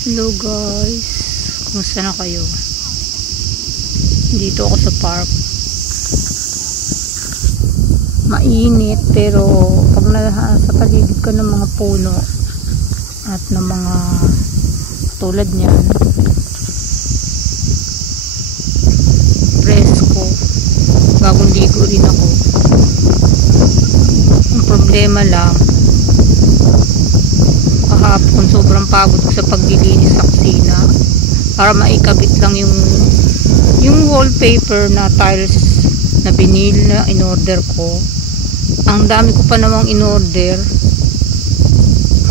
Hello guys, kumusta na kayo? Dito ako sa park. Mainit pero pag nasa paligid ka ng mga puno at ng mga tulad niyan, presko, bagong ligo rin ako. Ang problema lang, kahapon sobrang pagod ko sa paglilinis sa kusina para maikabit lang yung wallpaper na tiles na vinyl na in-order ko. Ang dami ko pa namang in-order.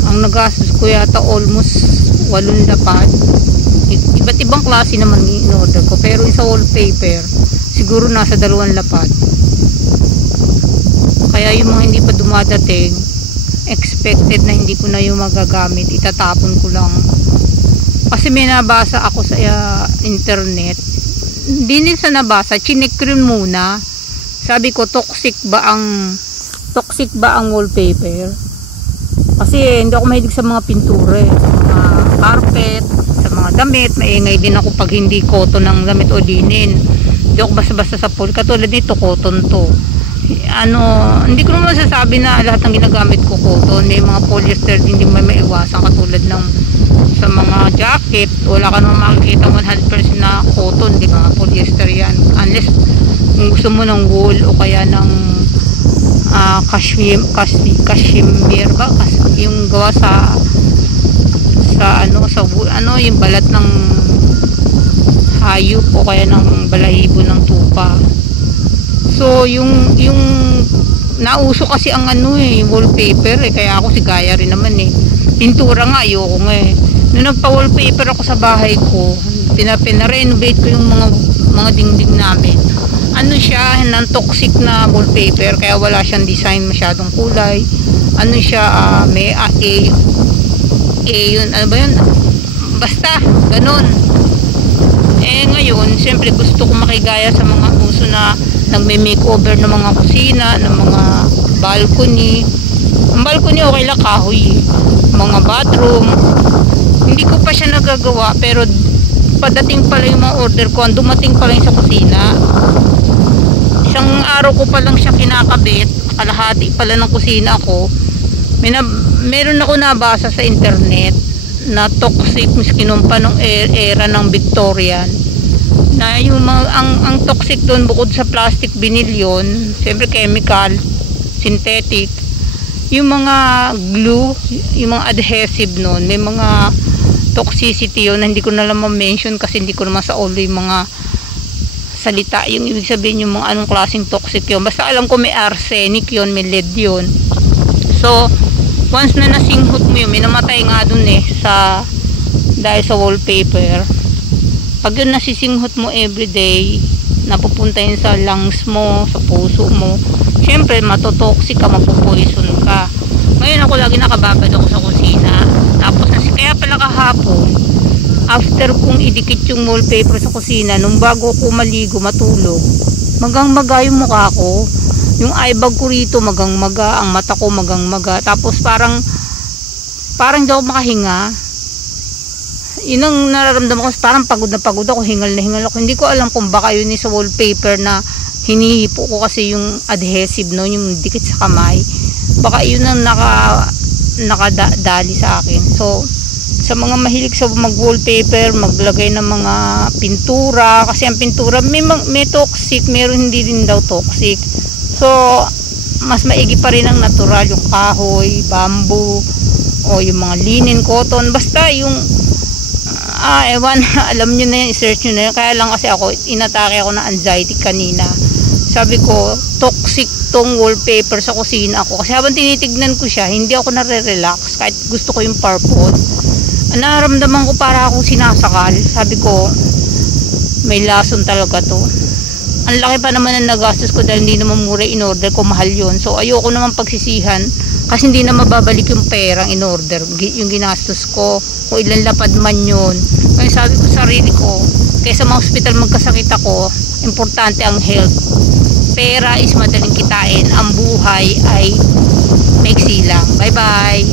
Ang nagastos ko yata almost 8 lapad. Iba't ibang klase naman in-order ko, pero yung sa wallpaper siguro nasa 2 lapad. Kaya yung mga hindi pa dumadating, expected na hindi ko na yung magagamit, itatapon ko lang. Kasi may nabasa ako sa internet, hindi din sa nabasa, chinek ko rin muna. Sabi ko, toxic ba ang wallpaper? Kasi hindi ako mahilig sa mga pintura, sa mga carpet, sa mga damit. Maingay din ako pag hindi cotton ng damit o linen. Hindi ako basta-basta sa pool. Katulad nito, cotton to. Hindi ko naman sasabi na lahat ng ginagamit ko cotton. May mga polyester din may maiwasan, katulad ng sa mga jacket, wala ka naman makikita 100% na cotton, di ba? Polyester yan, unless gusto mo ng wool o kaya ng cashmere ba, yung gawa sa wool, yung balat ng hayop o kaya ng balahibo ng tupa. So yung nauso kasi ang yung wallpaper kaya ako sigaya rin naman pintura nga ayoko nga nung nagpa-wallpaper ako sa bahay ko, pina-renovate ko yung mga dingding namin. Siya non-toxic na wallpaper, kaya wala siyang design masyadong kulay. May yun, ano ba yun, basta ganun. Ngayon siyempre gusto ko makigaya sa mga uso na nagme-makeover ng mga kusina, ng mga balcony. Ang balcony okay lang, kahoy. Mga bathroom, hindi ko pa siya nagagawa, pero padating pala yung mga order ko, ang dumating pala yung sa kusina. Isang araw ko pa lang siya kinakabit, kalahati pala ng kusina ko. Meron ako nabasa sa internet na toxic, miskinong pa nung era ng Victorian, na yung ang toxic doon, bukod sa plastic, vinyl yun, siyempre chemical, synthetic, yung mga glue, yung mga adhesive noon, may mga toxicity yun na hindi ko na lang ma-mention kasi hindi ko naman sa ulo yung mga salita, yung ibig sabihin yung mga anong klaseng toxic yun. Basta alam ko may arsenic yun, may lead yun. So once na nasinghot mo yun, may namatay nga dun dahil sa wallpaper. Pag yun nasisinghot mo everyday, napupunta yun sa lungs mo, sa puso mo, syempre matotoxic ka, mapupoison ka. Ngayon ako lagi nakababad ako sa kusina. Tapos kaya pala kahapon, after kong idikit yung wallpaper sa kusina, nung bago ko maligo, matulog, magang-maga yung mukha ko, yung eyebag ko rito magang-maga, ang mata ko magang-maga, tapos parang hindi ako makahinga. Yun ang nararamdaman ko, parang pagod na pagod ako, hingal na hingal ako. Hindi ko alam kung baka yun sa wallpaper na hinihipo ko kasi yung adhesive no, yung dikit sa kamay, baka yun ang nakadali sa akin. So sa mga mahilig sa mag-wallpaper, maglagay ng mga pintura, kasi ang pintura may toxic, meron hindi din daw toxic. So mas maigi pa rin ang natural, yung kahoy, bamboo, o yung mga linen, cotton, basta yung ewan, alam nyo na yan, i-search nyo na yan. Kaya lang kasi ako, inatake ako ng anxiety kanina. Sabi ko, toxic tong wallpaper sa kusina ako. Kasi habang tinitignan ko siya, hindi ako nare-relax. Kahit gusto ko yung purple. Naramdaman ko para akong sinasakal. Sabi ko, may lason talaga to. Ang laki pa naman ang nagastos ko dahil hindi naman mura in-order ko, mahal yun. So ayoko naman pagsisihan kasi hindi na mababalik yung perang in-order, yung ginastos ko, kung ilan lapad man yun. Kaya sabi ko sa sarili ko, kaysa ma-hospital magkasakit ako, importante ang health. Pera is madaling kitain, ang buhay ay maiksi lang. Bye bye.